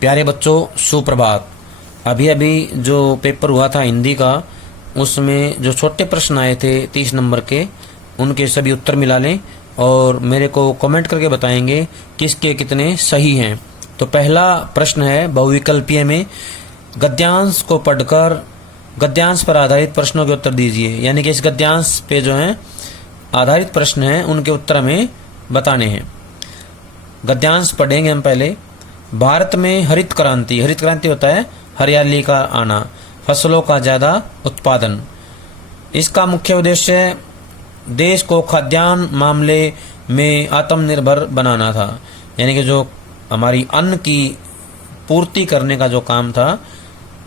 प्यारे बच्चों, सुप्रभात। अभी अभी जो पेपर हुआ था हिंदी का, उसमें जो छोटे प्रश्न आए थे 30 नंबर के, उनके सभी उत्तर मिला लें और मेरे को कमेंट करके बताएंगे किसके कितने सही हैं। तो पहला प्रश्न है बहुविकल्पीय में, गद्यांश को पढ़कर गद्यांश पर आधारित प्रश्नों के उत्तर दीजिए। यानी कि इस गद्यांश पे जो है आधारित प्रश्न हैं, उनके उत्तर हमें बताने हैं। गद्यांश पढ़ेंगे हम पहले। भारत में हरित क्रांति होता है हरियाली का आना, फसलों का ज्यादा उत्पादन। इसका मुख्य उद्देश्य देश को खाद्यान्न मामले में आत्मनिर्भर बनाना था। यानी कि जो हमारी अन्न की पूर्ति करने का जो काम था,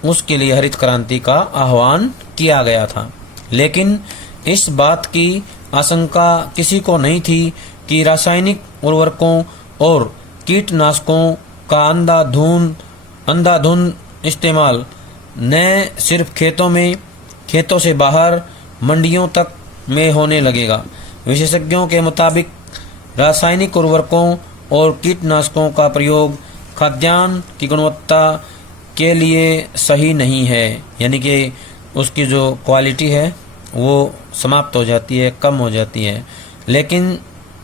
उसके लिए हरित क्रांति का आह्वान किया गया था। लेकिन इस बात की आशंका किसी को नहीं थी कि रासायनिक उर्वरकों और कीटनाशकों का अंधाधुंध इस्तेमाल न सिर्फ खेतों से बाहर मंडियों तक में होने लगेगा। विशेषज्ञों के मुताबिक रासायनिक उर्वरकों और कीटनाशकों का प्रयोग खाद्यान्न की गुणवत्ता के लिए सही नहीं है। यानी कि उसकी जो क्वालिटी है वो समाप्त हो जाती है, कम हो जाती है। लेकिन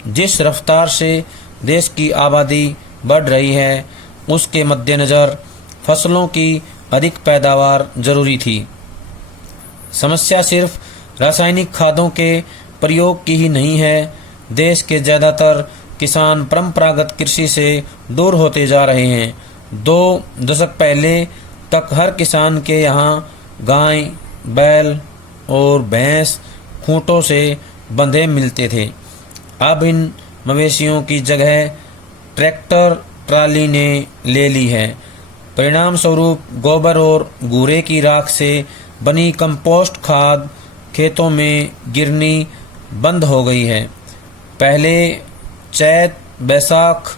जिस रफ्तार से देश की आबादी बढ़ रही है, उसके मद्देनज़र फसलों की अधिक पैदावार जरूरी थी। समस्या सिर्फ रासायनिक खादों के प्रयोग की ही नहीं है। देश के ज़्यादातर किसान परंपरागत कृषि से दूर होते जा रहे हैं। 2 दशक पहले तक हर किसान के यहाँ गाय, बैल और भैंस खूंटों से बंधे मिलते थे। अब इन मवेशियों की जगह ट्रैक्टर ट्राली ने ले ली है। परिणाम स्वरूप गोबर और गूरे की राख से बनी कंपोस्ट खाद खेतों में गिरनी बंद हो गई है। पहले चैत बैसाख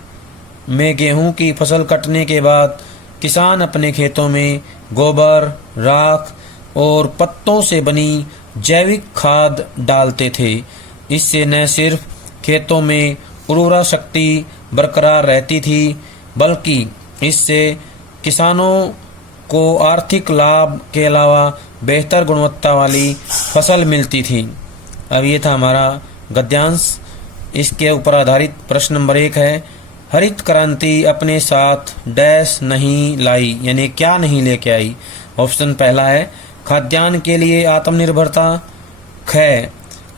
में गेहूं की फसल कटने के बाद किसान अपने खेतों में गोबर, राख और पत्तों से बनी जैविक खाद डालते थे। इससे न सिर्फ खेतों में उर्वरा शक्ति बरकरार रहती थी, बल्कि इससे किसानों को आर्थिक लाभ के अलावा बेहतर गुणवत्ता वाली फसल मिलती थी। अब ये था हमारा गद्यांश। इसके ऊपर आधारित प्रश्न नंबर 1 है, हरित क्रांति अपने साथ डैश नहीं लाई। यानी क्या नहीं लेके आई। ऑप्शन पहला है खाद्यान्न के लिए आत्मनिर्भरता, ख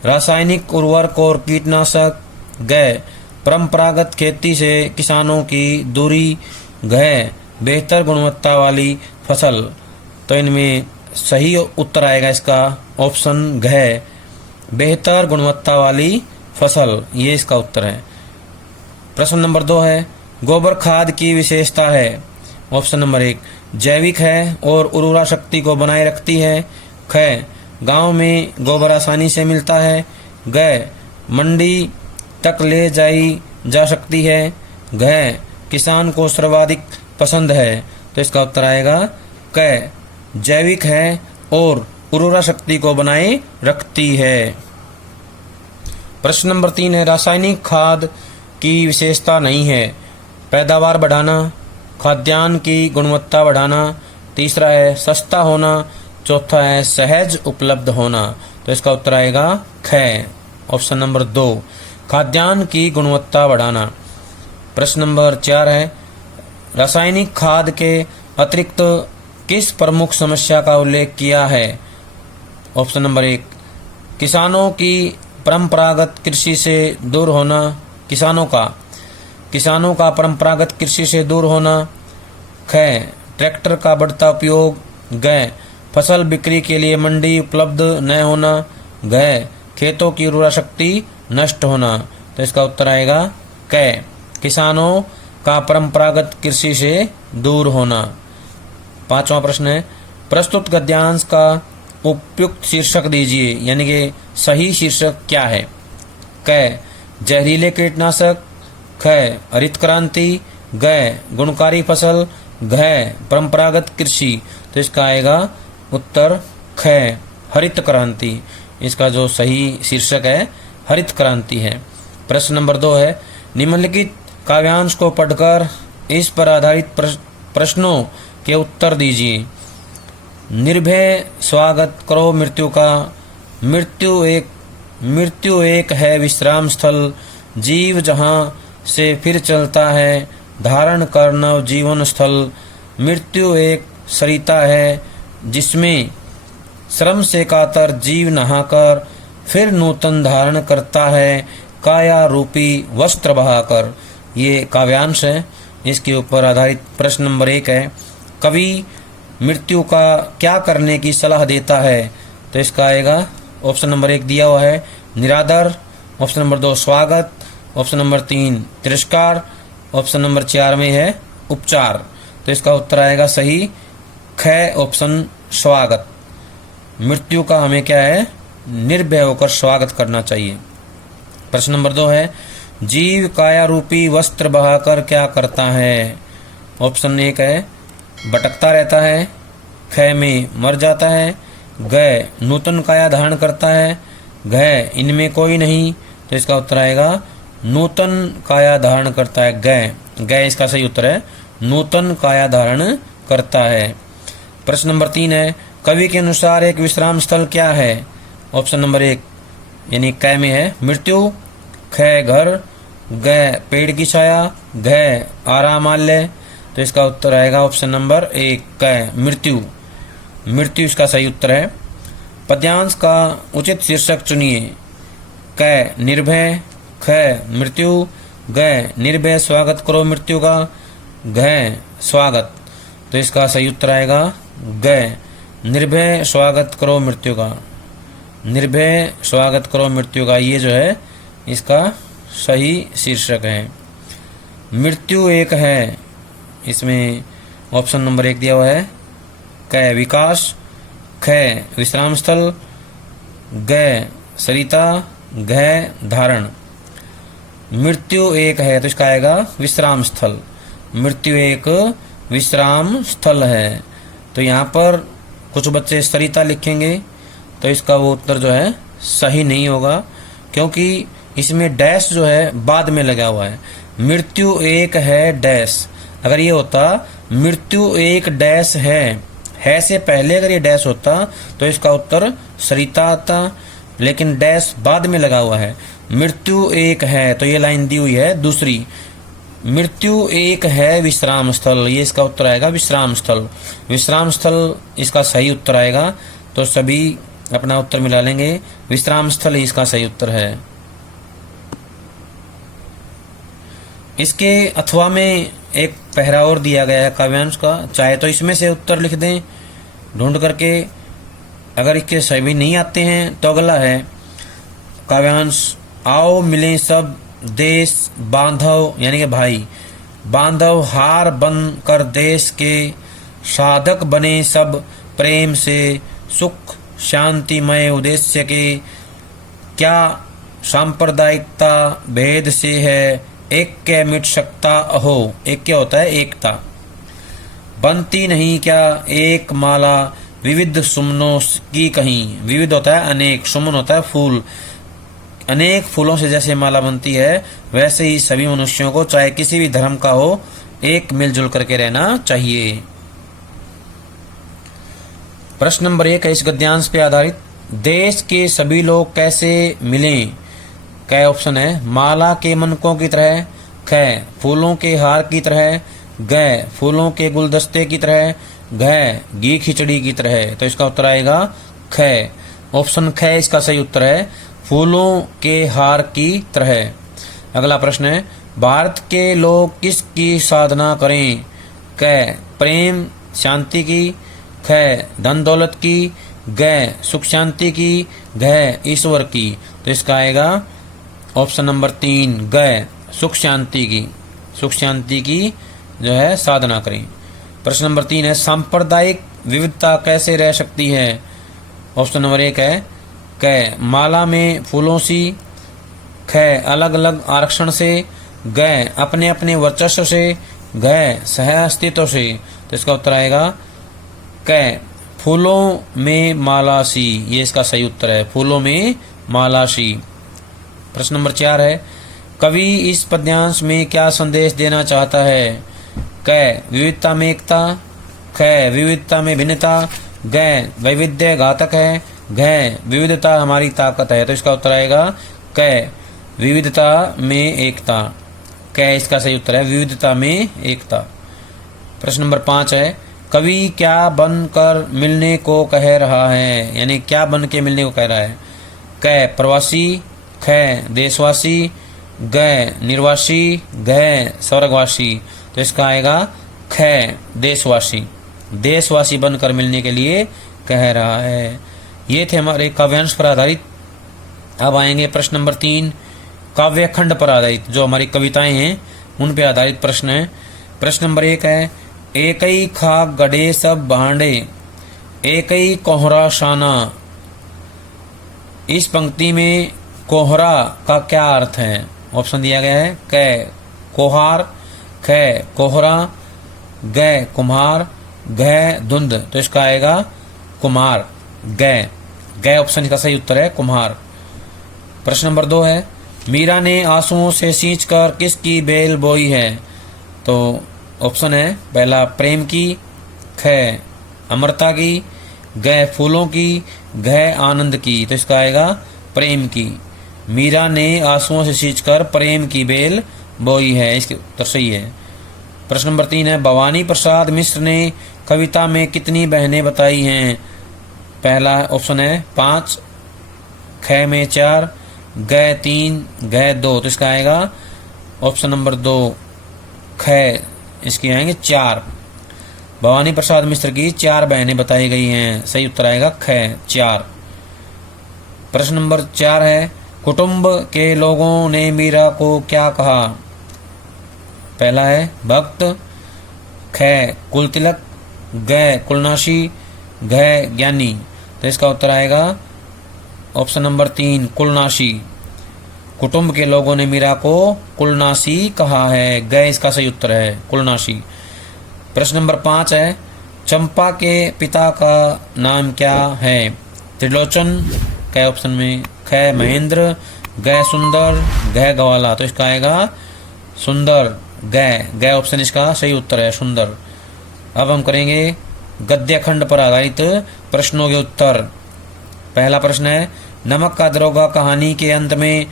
रासायनिक उर्वरक और कीटनाशक, ग परंपरागत खेती से किसानों की दूरी, घ बेहतर गुणवत्ता वाली फसल। तो इनमें सही उत्तर आएगा इसका ऑप्शन घ, बेहतर गुणवत्ता वाली फसल। ये इसका उत्तर है। प्रश्न नंबर 2 है, गोबर खाद की विशेषता है। ऑप्शन नंबर 1 जैविक है और उर्वरा शक्ति को बनाए रखती है। ख गांव में गोबर आसानी से मिलता है। ग मंडी तक ले जाई जा सकती है। घ किसान को सर्वाधिक पसंद है। तो इसका उत्तर आएगा क, जैविक है और उर्वरा शक्ति को बनाए रखती है। प्रश्न नंबर 3 है, रासायनिक खाद की विशेषता नहीं है। पैदावार बढ़ाना, खाद्यान्न की गुणवत्ता बढ़ाना, तीसरा है सस्ता होना, चौथा है सहज उपलब्ध होना। तो इसका उत्तर आएगा ख, ऑप्शन नंबर 2 खाद्यान्न की गुणवत्ता बढ़ाना। प्रश्न नंबर 4 है, रासायनिक खाद के अतिरिक्त किस प्रमुख समस्या का उल्लेख किया है। ऑप्शन नंबर 1 किसानों की परंपरागत कृषि से दूर होना, किसानों का परंपरागत कृषि से दूर होना। ख ट्रैक्टर का बढ़ता उपयोग। ग फसल बिक्री के लिए मंडी उपलब्ध न होना। ग खेतों की उर्वरा शक्ति नष्ट होना। तो इसका उत्तर आएगा क, किसानों का परंपरागत कृषि से दूर होना। 5वां प्रश्न है, प्रस्तुत गद्यांश का उपयुक्त शीर्षक दीजिए। यानी कि सही शीर्षक क्या है। क जहरीले कीटनाशक, ख हरित क्रांति, ग गुणकारी फसल, घ परंपरागत कृषि। तो इसका आएगा उत्तर ख, हरित क्रांति। इसका जो सही शीर्षक है हरित क्रांति है। प्रश्न नंबर 2 है, निम्नलिखित काव्यांश को पढ़कर इस पर आधारित प्रश्नों के उत्तर दीजिए। निर्भय स्वागत करो मृत्यु का। मृत्यु एक है विश्राम स्थल, जीव जहाँ से फिर चलता है धारण कर नव जीवन स्थल। मृत्यु एक सरिता है जिसमें श्रम से कातर जीव नहाकर फिर नूतन धारण करता है काया रूपी वस्त्र बहाकर। ये काव्यांश है, इसके ऊपर आधारित प्रश्न नंबर 1 है। कवि मृत्यु का क्या करने की सलाह देता है? तो इसका आएगा ऑप्शन नंबर 1 दिया हुआ है निरादर, ऑप्शन नंबर 2 स्वागत, ऑप्शन नंबर 3 तिरस्कार, ऑप्शन नंबर 4 में है उपचार। तो इसका उत्तर आएगा सही ख ऑप्शन स्वागत। मृत्यु का हमें क्या है? निर्भय होकर स्वागत करना चाहिए। प्रश्न नंबर 2 है जीव काया रूपी वस्त्र बहाकर क्या करता है? ऑप्शन 1 है भटकता रहता है, ख में मर जाता है, ग नूतन काया धारण करता है, घ इनमें कोई नहीं। तो इसका उत्तर आएगा नूतन काया धारण करता है, ग इसका सही उत्तर है नूतन काया धारण करता है। प्रश्न नंबर 3 है कवि के अनुसार एक विश्राम स्थल क्या है? ऑप्शन नंबर 1 यानी क में है मृत्यु, ख घर, ग पेड़ की छाया, घ आरामालय। तो इसका उत्तर आएगा ऑप्शन नंबर 1 क मृत्यु इसका सही उत्तर है। पद्यांश का उचित शीर्षक चुनिए। क निर्भय, ख मृत्यु, ग निर्भय स्वागत करो मृत्यु का, घ स्वागत। तो इसका सही उत्तर आएगा ग निर्भय स्वागत करो मृत्यु का। निर्भय स्वागत करो मृत्यु का ये जो है इसका सही शीर्षक है। मृत्यु एक है, इसमें ऑप्शन नंबर 1 दिया हुआ है क विकास, ख विश्राम स्थल, ग सरिता, घ धारण। मृत्यु एक है तो इसका आएगा विश्राम स्थल। मृत्यु एक विश्राम स्थल है। तो यहाँ पर कुछ बच्चे सरिता लिखेंगे तो इसका वो उत्तर जो है सही नहीं होगा, क्योंकि इसमें डैश जो है बाद में लगा हुआ है। मृत्यु एक है डैश, अगर ये होता मृत्यु एक डैश है से पहले अगर ये डैश होता तो इसका उत्तर सरिता आता, लेकिन डैश बाद में लगा हुआ है। मृत्यु एक है तो ये लाइन दी हुई है दूसरी, मृत्यु एक है विश्राम स्थल, ये इसका उत्तर आएगा विश्राम स्थल। विश्राम स्थल इसका सही उत्तर आएगा। तो सभी अपना उत्तर मिला लेंगे, विश्राम स्थल ही इसका सही उत्तर है। इसके अथवा में एक पहरा और दिया गया है काव्यांश का, चाहे तो इसमें से उत्तर लिख दें ढूंढ करके, अगर इसके सभी नहीं आते हैं तो अगला है काव्यांश आओ मिले सब देश बांधव, यानी कि भाई बांधव हार बन कर देश के, साधक बने सब प्रेम से, सुख शांतिमय उद्देश्य के, क्या सांप्रदायिकता भेद से है, एक के मिट सकता अहो। एक क्या होता है? एकता। बनती नहीं क्या एक माला, विविध सुमनों की कहीं। विविध होता है अनेक, सुमन होता है फूल। अनेक फूलों से जैसे माला बनती है वैसे ही सभी मनुष्यों को चाहे किसी भी धर्म का हो एक मिलजुल करके रहना चाहिए। प्रश्न नंबर 1 है इस गद्यांश पे आधारित, देश के सभी लोग कैसे मिलें? क ऑप्शन है माला के मनकों की तरह, ख फूलों के हार की तरह, ग फूलों के गुलदस्ते की तरह, घ घी खिचड़ी की तरह। तो इसका उत्तर आएगा ख। ऑप्शन ख इसका सही उत्तर है, फूलों के हार की तरह। अगला प्रश्न है भारत के लोग किसकी साधना करें? क प्रेम शांति की, ख धन दौलत की, ग सुख शांति की, घ ईश्वर की। तो इसका आएगा ऑप्शन नंबर 3 ग सुख शांति की। सुख शांति की जो है साधना करें। प्रश्न नंबर 3 है सांप्रदायिक विविधता कैसे रह सकती है? ऑप्शन नंबर 1 है क माला में फूलों सी, ख अलग अलग आरक्षण से, ग अपने अपने वर्चस्व से, घ सह अस्तित्व से। तो इसका उत्तर आएगा क फूलों में माला सी, ये इसका सही उत्तर है, फूलों में माला सी। प्रश्न नंबर 4 है कवि इस पद्यांश में क्या संदेश देना चाहता है? क विविधता में एकता, ख विविधता में भिन्नता, ग वैविध्य घातक है, घ विविधता हमारी ताकत है। तो इसका उत्तर आएगा क विविधता में एकता। क इसका सही उत्तर है, विविधता में एकता। प्रश्न नंबर 5 है, कवि क्या बनकर मिलने को कह रहा है, यानी क्या बन के मिलने को कह रहा है। क प्रवासी, ख देशवासी, ग निर्वासी, घ स्वर्गवासी। तो इसका आएगा ख देशवासी, देशवासी बनकर मिलने के लिए कह रहा है। ये थे हमारे काव्यांश पर आधारित। अब आएंगे प्रश्न नंबर 3, काव्यखंड पर आधारित, जो हमारी कविताएं हैं उन पे आधारित प्रश्न है। प्रश्न नंबर 1 है, एकई खाक गढ़े सब भांडे, एकई कोहरा शाना। इस पंक्ति में कोहरा का क्या अर्थ है। ऑप्शन दिया गया है, क कोहार, ख कोहरा, ग कुम्हार, घ धुंध। तो इसका आएगा कुम्हार, ग ऑप्शन का सही उत्तर है कुम्हार। प्रश्न नंबर 2 है, मीरा ने आंसुओं से सींचकर किसकी बेल बोई है। तो ऑप्शन है पहला प्रेम की, ख अमरता की, ग फूलों की, घ आनंद की। तो इसका आएगा प्रेम की। मीरा ने आंसुओं से सींचकर प्रेम की बेल बोई है, इसके उत्तर सही है। प्रश्न नंबर 3 है, भवानी प्रसाद मिश्र ने कविता में कितनी बहनें बताई हैं। पहला ऑप्शन है 5, ख में 4, ग 3, घ 2। तो इसका आएगा ऑप्शन नंबर 2 ख, इसकी आएंगे 4। भवानी प्रसाद मिश्र की 4 बहनें बताई गई हैं, सही उत्तर आएगा ख 4। प्रश्न नंबर 4 है, कुटुंब के लोगों ने मीरा को क्या कहा। पहला है भक्त, ख कुल तिलक, ग कुलनाशी, घ ज्ञानी। तो इसका उत्तर आएगा ऑप्शन नंबर 3 कुलनाशी। कुटुंब के लोगों ने मीरा को कुलनाशी कहा है, ग इसका सही उत्तर है कुलनाशी। प्रश्न नंबर 5 है, चंपा के पिता का नाम क्या है। त्रिलोचन, क ऑप्शन में, ख महेंद्र, ग सुंदर, घ गवाला। तो इसका आएगा सुंदर, ग ऑप्शन इसका सही उत्तर है सुंदर। अब हम करेंगे गद्य खंड पर आधारित प्रश्नों के उत्तर। पहला प्रश्न है, नमक का दरोगा कहानी के अंत में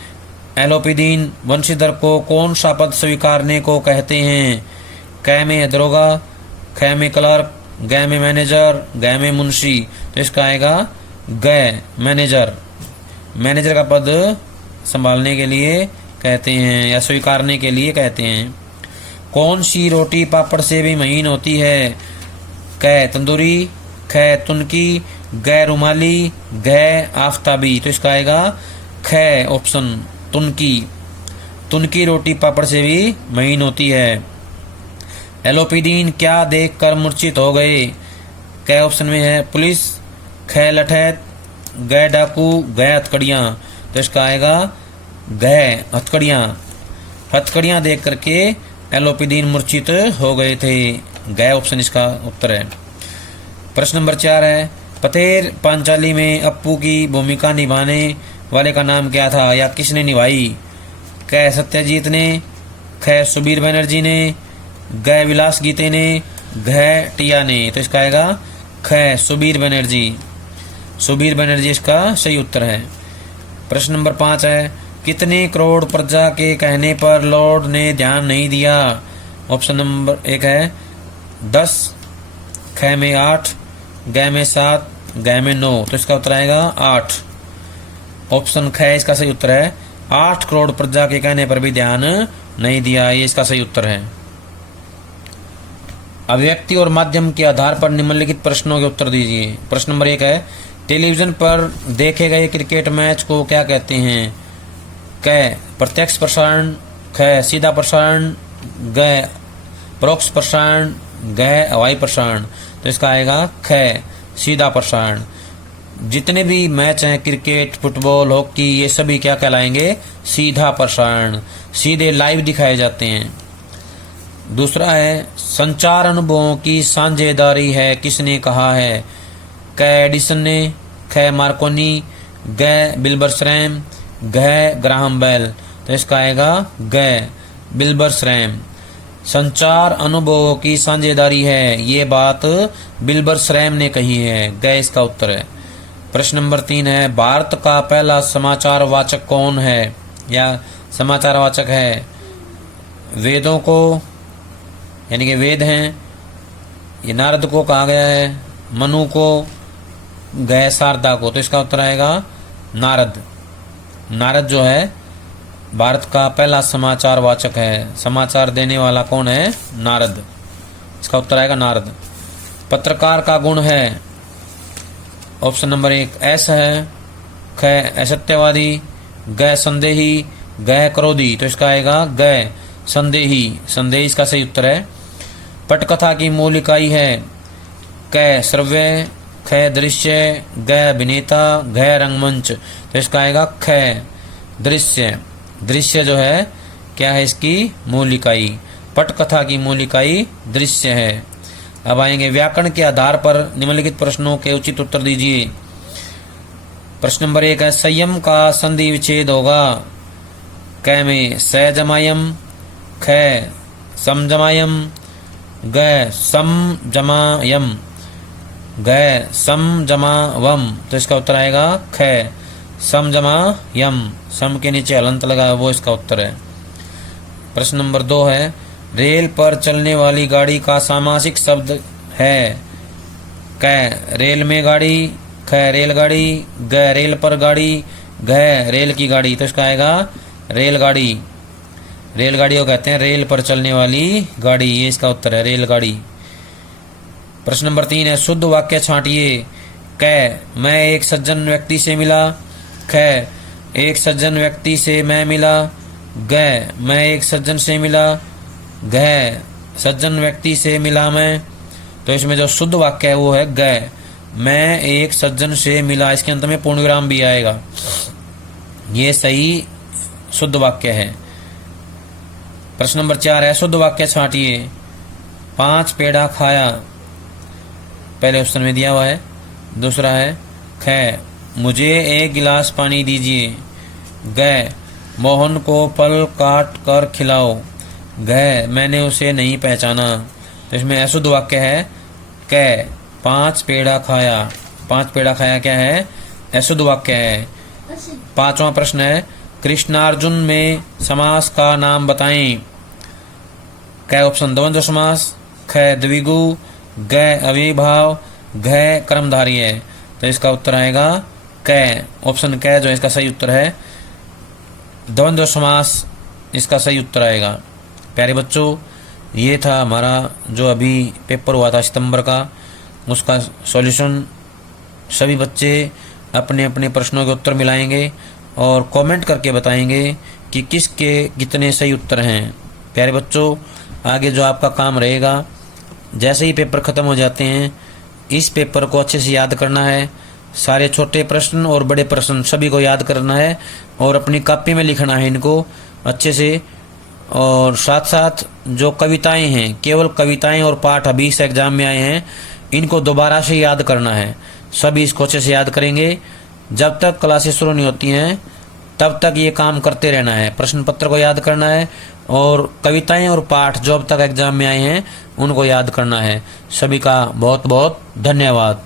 एलोपीदीन वंशीधर को कौन सा पद स्वीकारने को कहते हैं। क में दरोगा, ख में क्लर्क, ग में मैनेजर, घ में मुंशी। तो इसका आएगा ग मैनेजर। मैनेजर का पद संभालने के लिए कहते हैं या स्वीकारने के लिए कहते हैं। कौन सी रोटी पापड़ से भी महीन होती है। क तंदूरी, ख तुनकी, ग रुमाली, घ आफताबी। तो इसका आएगा ख ऑप्शन तुनकी। तुनकी रोटी पापड़ से भी महीन होती है। एलोपीदीन क्या देखकर मूर्छित हो गए। क ऑप्शन में है पुलिस, ख लठैत, ग डाकू, घ हथकड़ियाँ। तो इसका आएगा घ हथकड़ियाँ। हथकड़ियाँ देख करके एलोपीदीन मूर्छित हो गए थे, घ ऑप्शन इसका उत्तर है। प्रश्न नंबर 4 है, पथेर पांचाली में अप्पू की भूमिका निभाने वाले का नाम क्या था या किसने निभाई। क सत्यजीत ने, ख सुबीर बनर्जी ने, ग विलास गीते ने, घ टिया ने। तो इसका आएगा ख सुबीर बनर्जी। सुबीर बनर्जी इसका सही उत्तर है। प्रश्न नंबर 5 है, कितने करोड़ प्रजा के कहने पर लॉर्ड ने ध्यान नहीं दिया। ऑप्शन नंबर 1 है 10, ख में 8, ग में 7, घ में 9। तो इसका उत्तर आएगा 8। ऑप्शन ख इसका सही उत्तर है। 8 करोड़ प्रजा के कहने पर भी ध्यान नहीं दिया, ये इसका सही उत्तर है। अभिव्यक्ति और माध्यम के आधार पर निम्नलिखित प्रश्नों के उत्तर दीजिए। प्रश्न नंबर 1 है, टेलीविजन पर देखे गए क्रिकेट मैच को क्या कहते हैं। क प्रत्यक्ष प्रसारण, ख सीधा प्रसारण, ग परोक्ष प्रसारण, घ हवाई प्रसारण। तो इसका आएगा ख सीधा प्रसारण। जितने भी मैच हैं क्रिकेट, फुटबॉल, हॉकी, ये सभी क्या कहलाएंगे, सीधा प्रसारण, सीधे लाइव दिखाए जाते हैं। दूसरा है, संचार अनुभवों की साझेदारी है किसने कहा है। क एडिसन ने, ख मार्कोनी, ग बिल्बर्सरैम, घ ग्राहम बेल। तो इसका आएगा ग बिल्बर्सरैम। संचार अनुभवों की साझेदारी है, ये बात बिल्बर श्रैम ने कही है। ग इसका उत्तर है। प्रश्न नंबर 3 है, भारत का पहला समाचार वाचक कौन है या समाचार वाचक है? वेदों को, यानी कि वेद हैं, ये नारद को कहा गया है, मनु को, गए शारदा को। तो इसका उत्तर आएगा नारद। नारद जो है भारत का पहला समाचार वाचक है। समाचार देने वाला कौन है? नारद। इसका उत्तर आएगा नारद। पत्रकार का गुण है, ऑप्शन नंबर 1 एस है, ख असत्यवादी, ग संदेही, ग क्रोधी। तो इसका आएगा ग संदेही। संदेही इसका सही उत्तर है। पटकथा की मूल इकाई है, क श्रव्य, ख दृश्य, ग अभिनेता, घ रंगमंच। तो इसका आएगा ख दृश्य। दृश्य जो है क्या है इसकी मूल इकाई? पटकथा की मूल इकाई दृश्य है। अब आएंगे व्याकरण के आधार पर निम्नलिखित प्रश्नों के उचित उत्तर दीजिए। प्रश्न नंबर 1 है, संयम का संधि विच्छेद होगा। क में सजमायम, ख समजमायम, ग समजमायम, ग समजमावम। तो इसका उत्तर आएगा ख समजमा यम। सम के नीचे हलंत लगा है, वो इसका उत्तर है। प्रश्न नंबर 2 है, रेल पर चलने वाली गाड़ी का सामासिक शब्द है। क रेल में गाड़ी, ख रेलगाड़ी, ग रेल पर गाड़ी, घ रेल की गाड़ी। तो इसका आएगा रेलगाड़ी। रेलगाड़ी को कहते हैं रेल पर चलने वाली गाड़ी, ये इसका उत्तर है रेलगाड़ी। प्रश्न नंबर 3 है, शुद्ध वाक्य छांटिए। क मैं एक सज्जन व्यक्ति से मिला, ख एक सज्जन व्यक्ति से मैं मिला, ग मैं एक सज्जन से मिला, घ सज्जन व्यक्ति से मिला मैं। तो इसमें जो शुद्ध वाक्य है वो है ग मैं एक सज्जन से मिला। इसके अंत में पूर्ण विराम भी आएगा, ये सही शुद्ध वाक्य है। प्रश्न नंबर 4 है, शुद्ध वाक्य छांटिए। 5 पेड़ा खाया, पहले ऑप्शन में दिया हुआ है। दूसरा है ख मुझे 1 गिलास पानी दीजिए, ग मोहन को फल काट कर खिलाओ, घ मैंने उसे नहीं पहचाना। तो इसमें अशुद्ध वाक्य है क 5 पेड़ा खाया। 5 पेड़ा खाया क्या है? अशुद्ध वाक्य है। 5वां प्रश्न है, कृष्णार्जुन में समास का नाम बताएं। क ऑप्शन द्वंद्व समास, ख द्विगु, ग अविभाव, घ कर्मधारी है। तो इसका उत्तर आएगा क। ऑप्शन क जो इसका सही उत्तर है, द्वंद्व समास इसका सही उत्तर आएगा। प्यारे बच्चों, ये था हमारा जो अभी पेपर हुआ था सितंबर का, उसका सॉल्यूशन। सभी बच्चे अपने अपने प्रश्नों के उत्तर मिलाएंगे और कमेंट करके बताएंगे कि किसके कितने सही उत्तर हैं। प्यारे बच्चों, आगे जो आपका काम रहेगा, जैसे ही पेपर ख़त्म हो जाते हैं, इस पेपर को अच्छे से याद करना है। सारे छोटे प्रश्न और बड़े प्रश्न सभी को याद करना है और अपनी कॉपी में लिखना है इनको अच्छे से। और साथ साथ जो कविताएं हैं, केवल कविताएं और पाठ अभी इस एग्जाम में आए हैं, इनको दोबारा से याद करना है। सभी इसको अच्छे से याद करेंगे। जब तक क्लासेस शुरू नहीं होती हैं तब तक ये काम करते रहना है। प्रश्न पत्र को याद करना है और कविताएं और पाठ जो अब तक एग्जाम में आए हैं उनको याद करना है। सभी का बहुत बहुत धन्यवाद।